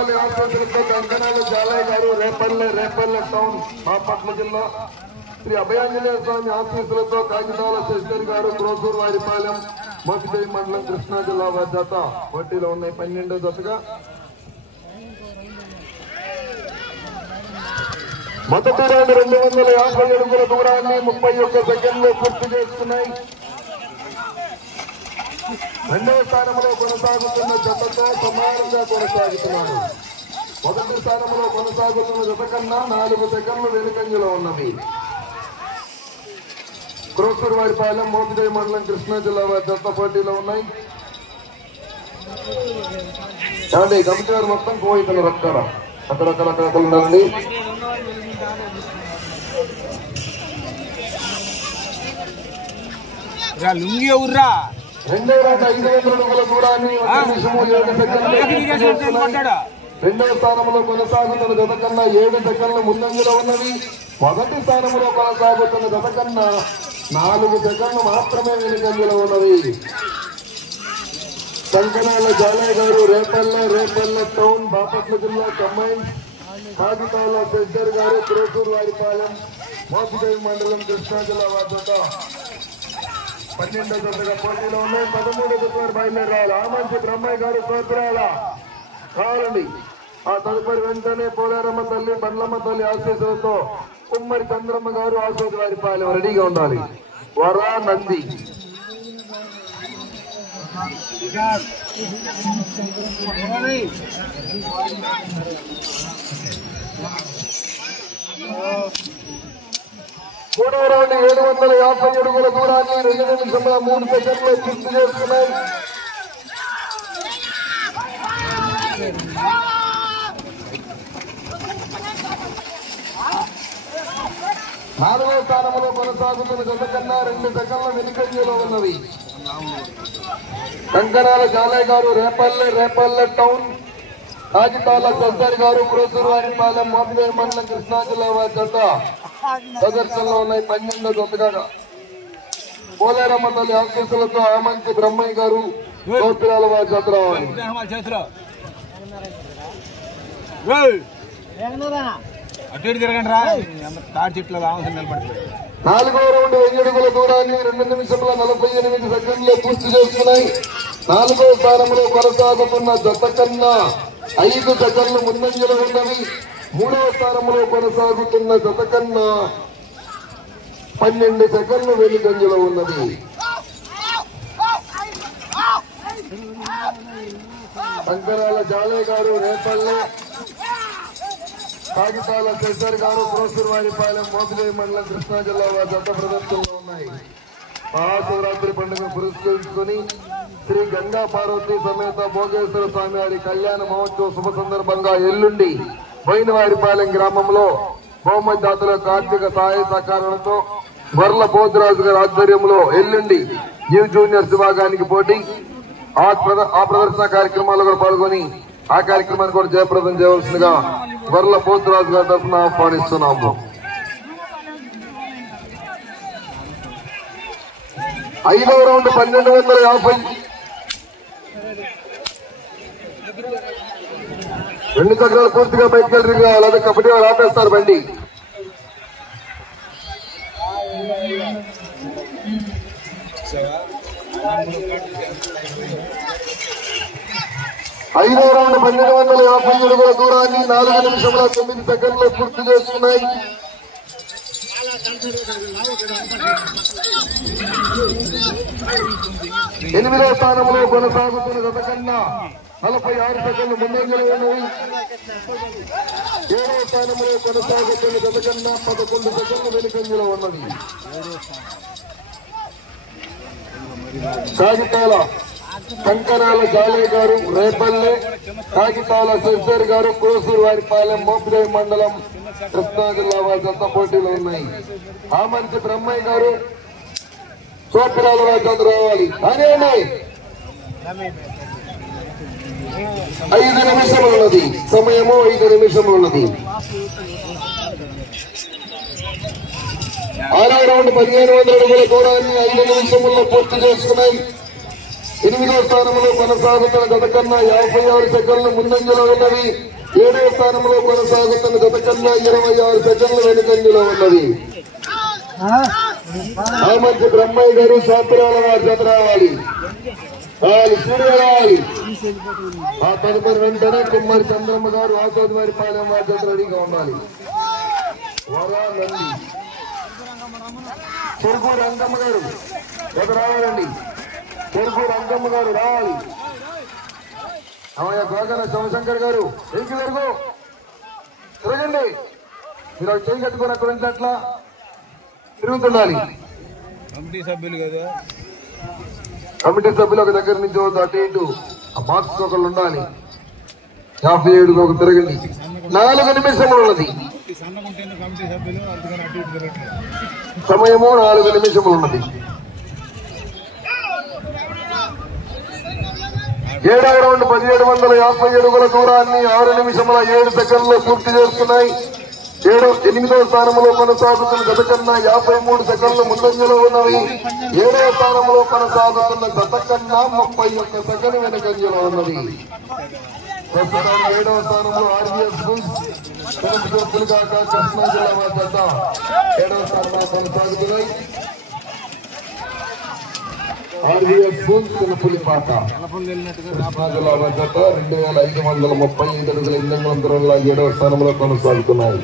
తల్లి ఆశీస్సులతో కంకణాలు జాలయ్య గారు రేపల్లె టౌన్ బాపట్ల జిల్లా, శ్రీ అభయాంజనేయ స్వామి ఆశీస్సులతో కాగితాల శశిధర్ గారు క్రోసూరు వారిపాలెం మోపిదేవి మండలం కృష్ణా జిల్లా వారి జత పోటీలో ఉన్నాయి 12వ జతగా. మొదటి రౌండ్ 250 అడుగుల దూరాన్ని 31 సెకండ్లు పూర్తి చేసుకున్నాయి. రెండవ స్థానంలో కొనసాగుతున్న జతతో సమానంగా కొనసాగుతున్నారు. మొదటి స్థానంలో కొనసాగుతున్న జత కన్నా 4 సెకండ్లు వెనుకంజలో ఉన్నవి. క్రోసూరు వారిపాలెం మోపిదేవి మండలం కృష్ణా జిల్లా వారి జత పోటీలో ఉన్నాయి. కాబట్టి గమనించారు మొత్తం పోయితున్నారు అక్కడక్కడ ఉండండి. లుంగి ఊర్రా రెండవ రౌండ్ 500 అడుగుల దూరాన్ని 1 నిమిషము 7 సెకండ్లు. రెండవ స్థానంలో కొనసాగుతున్న జత కన్నా 7 సెకండ్ల ముందంజలో ఉన్నవి. మొదటి స్థానంలో కొనసాగుతున్న జత కన్నా 4 సెకండ్లు మాత్రమే వెనుకంజలో ఉన్నవి. కంకణాల జాలయ్య గారు రేపల్లె టౌన్ బాపట్ల జిల్లా కంబైన్, కాగితాల శశిధర్ గారు క్రోసూరు వారిపాలెం మోపిదేవి మండలం కృష్ణా జిల్లా వారి జత 12వ జతగా పోటీలో ఉన్నాయి. 13వ జత వారు బయలుదేరాలి. ఆమంచి బ్రహ్మయ్య గారు కోతురాల కావాలండి. ఆ తదుపరి వెంటనే పోలేరమ్మ తల్లి బండ్లమ్మ తల్లి ఆశీస్సులతో కుమ్మరి చంద్రమ్మ గారు ఆశోద్ వారిపాలెం రెడీగా ఉండాలి. వరా నంది మూడవ రౌండ్ 750 అడుగుల దూరాన్ని 2 నిమిషముల 3 సెకండ్లు పూర్తి చేస్తున్నాయి. నాలుగవ స్థానంలో కొనసాగుతున్న జత కన్నా 2 సెకండ్ల వెనుకంజలో ఉన్నవి. కంకణాల జాలయ్య గారు రేపల్లె టౌన్, కాగితాల శశిధర్ గారు క్రోసూరు వారిపాలెం మోపిదేవి మండలం కృష్ణా జిల్లా వారి జత ప్రదర్శనలో ఉన్నాయి. 12వ జతగా పోలేరమ్మ తల్లి ఆశీస్సులతో ఆమంచి బ్రహ్మయ్య గారు కోతురాల వారి జత రావాలి. 4వ రౌండ్ 1000 అడుగుల దూరాన్ని 2 నిమిషముల 48 సెకండ్లు పూర్తి చేస్తున్నాయి. 4వ స్థానంలో కొనసాగుతున్న జత కన్నా 5 సెకండ్లు ముందంజలో ఉన్నవి. 3వ స్థానంలో కొనసాగుతున్న జత కన్నా 12 సెకండ్లు వెనుకంజలో ఉన్నది. కంకణాల జాలయ్య గారు రేపల్లె, కాగితాల శశిధర్ గారు క్రోసూరు వారిపాలెం మోపిదేవి మండలం కృష్ణా జిల్లా వారి జత ప్రదర్శనలో ఉన్నాయి. మహాశివరాత్రి పండుగ పురస్కరించుకుని శ్రీ గంగా పార్వతి సమేత భోగేశ్వర స్వామి వారి కళ్యాణ మహోత్సవ శుభ సందర్భంగా ఎల్లుండి బోయినవారిపాలెం గ్రామంలో బహుమతి జాతర కార్తీక సహాయ సహకారాలతో వర్ల పోతురాజు గారి ఆధ్వర్యంలో ఎల్లుండి న్యూ జూనియర్స్ విభాగానికి పోటీ ఆ ప్రదర్శన కార్యక్రమాల్లో కూడా పాల్గొని ఆ కార్యక్రమాన్ని కూడా జయప్రదం చేయవలసిందిగా వర్ల పోతురాజు గారి తరఫున ఆహ్వానిస్తున్నాము. 5వ రౌండ్ 1250 2 చక్రాలు పూర్తిగా బయటకు వెళ్ళి అలాగే కబడ్డీ వారు ఆపేస్తారు బండి. 5వ రౌండ్ 1250 అడుగుల దూరాన్ని 4 నిమిషముల 9 సెకండ్లు పూర్తి చేస్తున్నాయి. 8వ స్థానంలో కొనసాగుతున్న జత కన్నా 46 సెకండ్లు ముందంజలో ఉన్నవి. 7వ స్థానంలో కొనసాగుతున్న జత కన్నా 11 సెకండ్లు వెనుకంజలో ఉన్నది. కాగితాల కంకణాల జాలయ్య గారు రేపల్లె, కాగితాల శశిధర్ గారు క్రోసూరు వారిపాలెం మోపిదేవి మండలం కృష్ణా జిల్లా వారి జత పోటీలో ఉన్నాయి. ఆమంచి బ్రహ్మయ్య గారు సోపిరాల వారి జత రావాలి. అదేనే 5 నిమిషములు ఉన్నది. సమయము 5 నిమిషములు ఉన్నది. 6వ రౌండ్ 1500 అడుగుల దూరాన్ని 5 నిమిషముల్లో పూర్తి చేసుకున్నాయి. 8వ స్థానంలో కొనసాగుతున్న గత కన్నా 56 సెకండ్లు ముందంజలో ఉన్నది. 7వ స్థానంలో కొనసాగుతున్న గత కన్నా 26 సెకండ్లు వెనుకంజలో ఉన్నది. ఆ మంచి బ్రహ్మయ్య గారు శాస్త్రాల వారి జత రావాలి, రావాలి. ఆ తదుపరి వెంటనే కుమ్మరి చంద్రమ్మ గారు ఆసోద్ వారి పాలెం వారి జత రెడీగా ఉండాలి. వరా నంది చెరుకూరు అంకమ్మ గారు జత రావాలండి. చెరుకూరు అంకమ్మ గారు రావాలి. అవయ్య గోగన శివశంకర్ గారు ఇంటి వరకు తిరగండి. మీరు చేయి కట్టుకుని అక్కడ నుంచి అట్లా తిరుగుతుండాలి. కమిటీ సభ్యులు కదా, కమిటీ సభ్యులు ఒక దగ్గర నుంచి అటు ఇటు ఆ బాక్స్ ఒకళ్ళు ఉండాలి. 57 ఒక తిరగండి. 4 నిమిషములు ఉన్నది సమయము. 4 నిమిషములు ఉన్నది. 7వ రౌండ్ 1750 అడుగుల దూరాన్ని 6 నిమిషముల 7 సెకండ్లు పూర్తి చేస్తున్నాయి. 8వ స్థానంలో కొనసాగుతున్న గత కన్నా 53 సెకండ్లు ముందంజలో ఉన్నవి. 7వ స్థానంలో కొనసాగుతున్న గత కన్నా 31 సెకండ్ వెనుకంజలో ఉన్నది. ప్రస్తుతం 7వ స్థానంలో ఆర్బీఎస్ బుల్స్ పులికాక కృష్ణా జిల్లా వారి జత 7వ స్థానంలో కొనసాగుతున్నాయి. ఆర్బీఎస్ బుల్స్ పులిపాక కృష్ణా జిల్లా వారి జత 2535 అడుగుల 800 దూరంలో 7వ స్థానంలో కొనసాగుతున్నాయి.